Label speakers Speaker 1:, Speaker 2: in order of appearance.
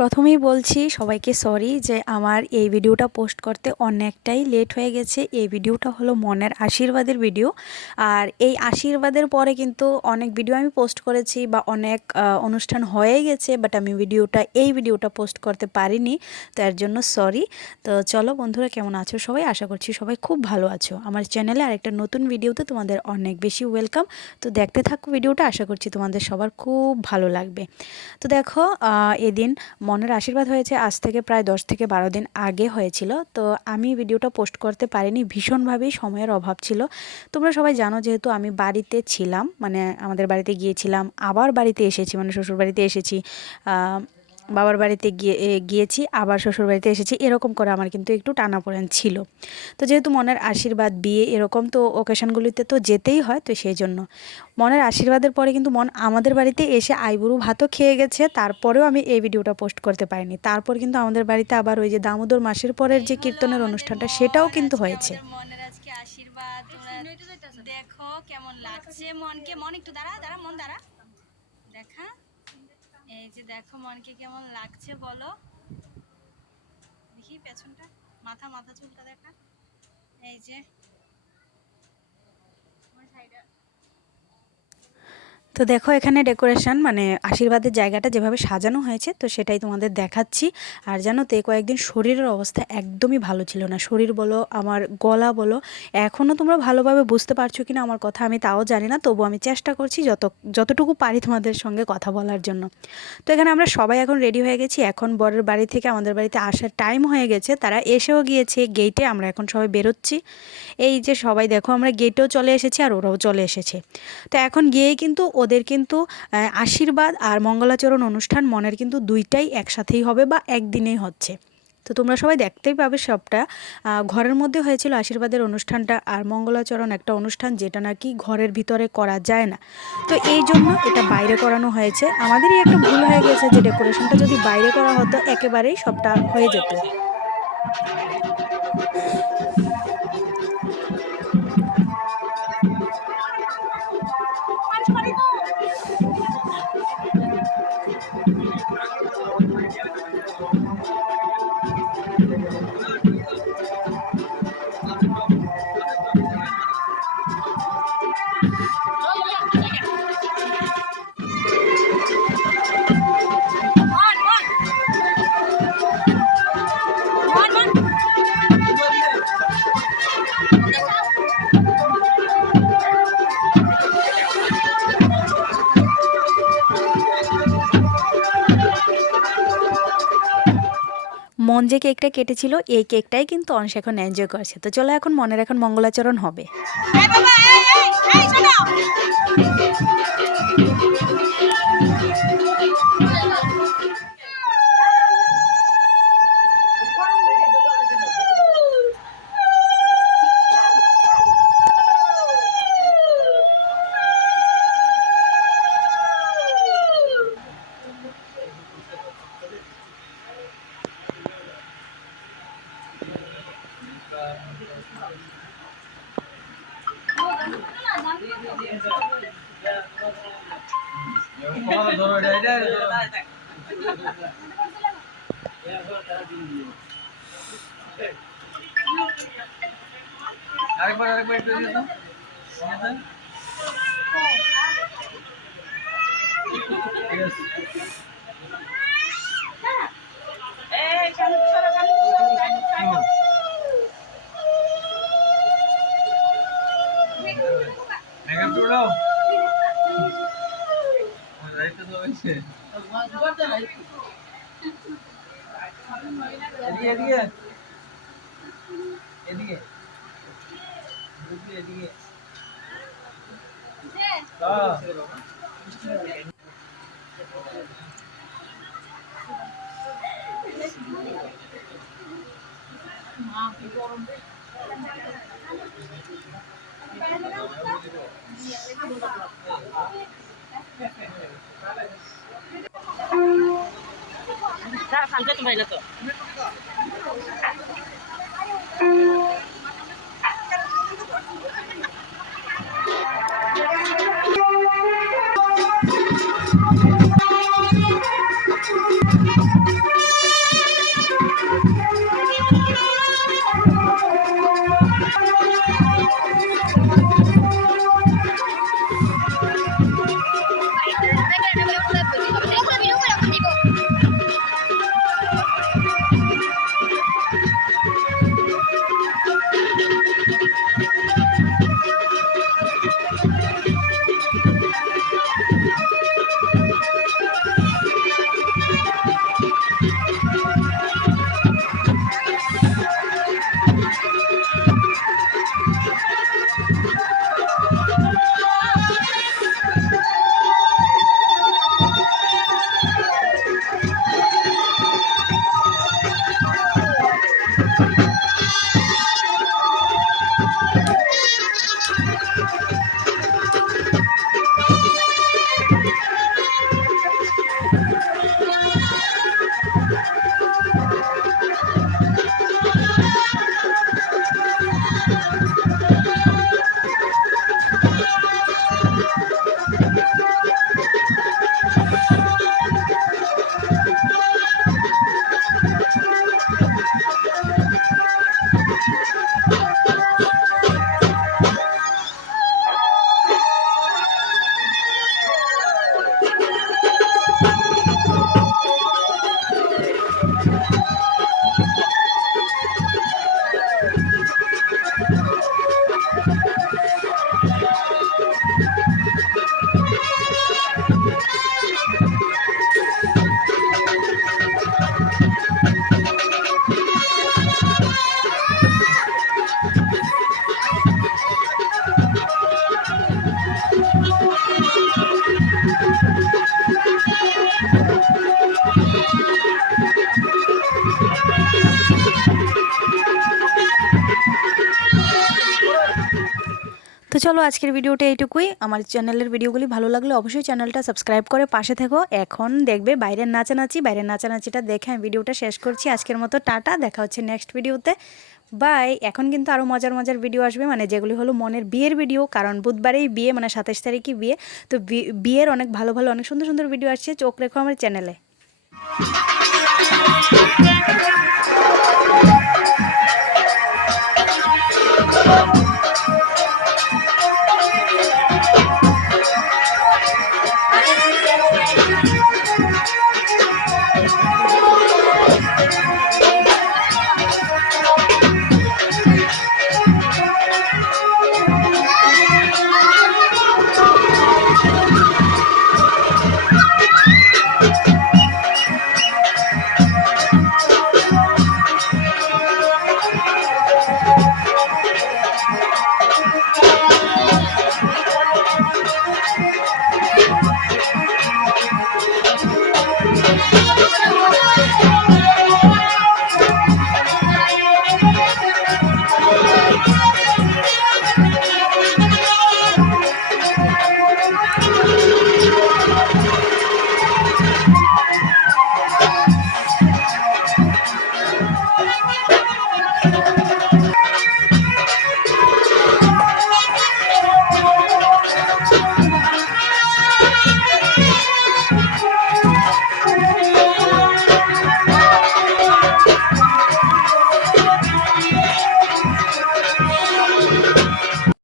Speaker 1: প্রথমেই বলছি সবাইকে সরি যে আমার এই ভিডিওটা পোস্ট করতে অনেকটাই লেট হয়ে গেছে। এই ভিডিওটা হলো মনের আশীর্বাদের ভিডিও আর এই আশীর্বাদের পরে কিন্তু অনেক ভিডিও আমি পোস্ট করেছি বা অনেক অনুষ্ঠান হয়ে গেছে বাট আমি ভিডিওটা, এই ভিডিওটা পোস্ট করতে পারিনি তার জন্য সরি তো চলো বন্ধুরা, কেমন আছো সবাই? আশা করছি সবাই খুব ভালো আছো। আমার চ্যানেলে আরেকটা নতুন ভিডিওতে তোমাদের অনেক বেশি ওয়েলকাম তো দেখতে থাকো ভিডিওটা, আশা করছি তোমাদের সবার খুব ভালো লাগবে। তো দেখো এদিন মনের আশীর্বাদ হয়েছে আজ থেকে প্রায় দশ থেকে বারো দিন আগে হয়েছিল। তো আমি ভিডিওটা পোস্ট করতে পারিনি, ভীষণভাবেই সময়ের অভাব ছিল। তোমরা সবাই জানো যেহেতু আমি বাড়িতে ছিলাম মানে আমাদের বাড়িতে গিয়েছিলাম, আবার বাড়িতে এসেছি মানে শ্বশুর বাড়িতে এসেছি বাবার বাড়িতে গিয়ে গিয়েছি, আবার শ্বশুর বাড়িতে এসেছি। এরকম করে আমার কিন্তু একটু টানাপোড়েন ছিল। তো যেহেতু মনের আশীর্বাদ, বিয়ে এরকম তো ওকেশনগুলিতে তো যেতেই হয়, তো সেই জন্য। মনের আশীর্বাদের পরে কিন্তু মন আমাদের বাড়িতে এসে আইবুড়ু ভাতও খেয়ে গেছে। তারপরেও আমি এই ভিডিওটা পোস্ট করতে পারিনি। তারপর কিন্তু আমাদের বাড়িতে আবার ওই যে দামোদর মাসের পরের যে কীর্তনের অনুষ্ঠানটা, সেটাও কিন্তু হয়েছে।
Speaker 2: দেখো কেমন লাগছে মনকে মন একটু দাঁড়া দাঁড়া, মন দাঁড়া। দেখা। এই যে দেখো মনকে কেমন লাগছে বলো। দেখি পেছনটা, মাথা মাথা চুলটা দেখা। এই যে
Speaker 1: তো দেখো এখানে ডেকোরেশন মানে আশীর্বাদের জায়গাটা যেভাবে সাজানো হয়েছে, তো সেটাই তোমাদের দেখাচ্ছি। আর জানো তো কয়েকদিন শরীরের অবস্থা একদমই ভালো ছিল না। শরীর বলো, আমার গলা বলো এখনও তোমরা ভালোভাবে বুঝতে পারছ কিনা আমার কথা আমি তাও জানি না তবু আমি চেষ্টা করছি যত, যতটুকু পারি তোমাদের সঙ্গে কথা বলার জন্য। তো এখানে আমরা সবাই এখন রেডি হয়ে গেছি। এখন বরের বাড়ি থেকে আমাদের বাড়িতে আসার টাইম হয়ে গেছে। তারা এসেও গিয়েছে গেটে আমরা এখন সবাই বেরোচ্ছি। এই যে সবাই দেখো, আমরা গেটেও চলে এসেছি আর ওরাও চলে এসেছে। তো এখন গিয়েই কিন্তু ওদের কিন্তু আশীর্বাদ আর মঙ্গলাচরণ অনুষ্ঠান মনের কিন্তু দুইটাই একসাথেই হবে বা একদিনেই হচ্ছে। তো তোমরা সবাই দেখতেই পাবে সবটা। ঘরের মধ্যে হয়েছিল আশীর্বাদের অনুষ্ঠানটা আর মঙ্গলাচরণ একটা অনুষ্ঠান যেটা নাকি ঘরের ভিতরে করা যায় না। তো এই জন্য এটা বাইরে করানো হয়েছে। আমাদেরই একটা ভুল হয়ে গেছে যে ডেকোরেশনটা যদি বাইরে করা হতো, একেবারেই সবটা হয়ে যেত। মন যে কেকটা কেটেছিল এই কেকটাই কিন্তু অংশ এখন এনজয় করছে তো চলো এখন মনের এখন মঙ্গলাচরণ হবে
Speaker 3: আরেকবার আরেকবার একটু দিয়ে দাও ঠিক আছে মেকআপ છોડો રાઈટ તો હોય છે এদিকে এদিকে এদিকে এদিকে মা কি করবে Saya akan cek kembali lagi. Thank you.
Speaker 1: চলো আজকের ভিডিওটা এইটুকুই। আমার চ্যানেলের ভিডিওগুলি ভালো লাগলে অবশ্যই চ্যানেলটা সাবস্ক্রাইব করে পাশে থেকো। এখন দেখবে বাইরের নাচানাচি, বাইরের নাচানাচিটা দেখে আমি ভিডিওটা শেষ করছি। আজকের মতো টাটা, দেখা হচ্ছে নেক্সট ভিডিওতে। বাই এখন কিন্তু আরও মজার মজার ভিডিও আসবে মানে যেগুলি হলো মনের বিয়ের ভিডিও, কারণ বুধবারেই বিয়ে মানে সাতাশ তারিখই বিয়ে। তো বিয়ের অনেক ভালো ভালো, অনেক সুন্দর সুন্দর ভিডিও আসছে। চোখ রেখো আমার চ্যানেলে।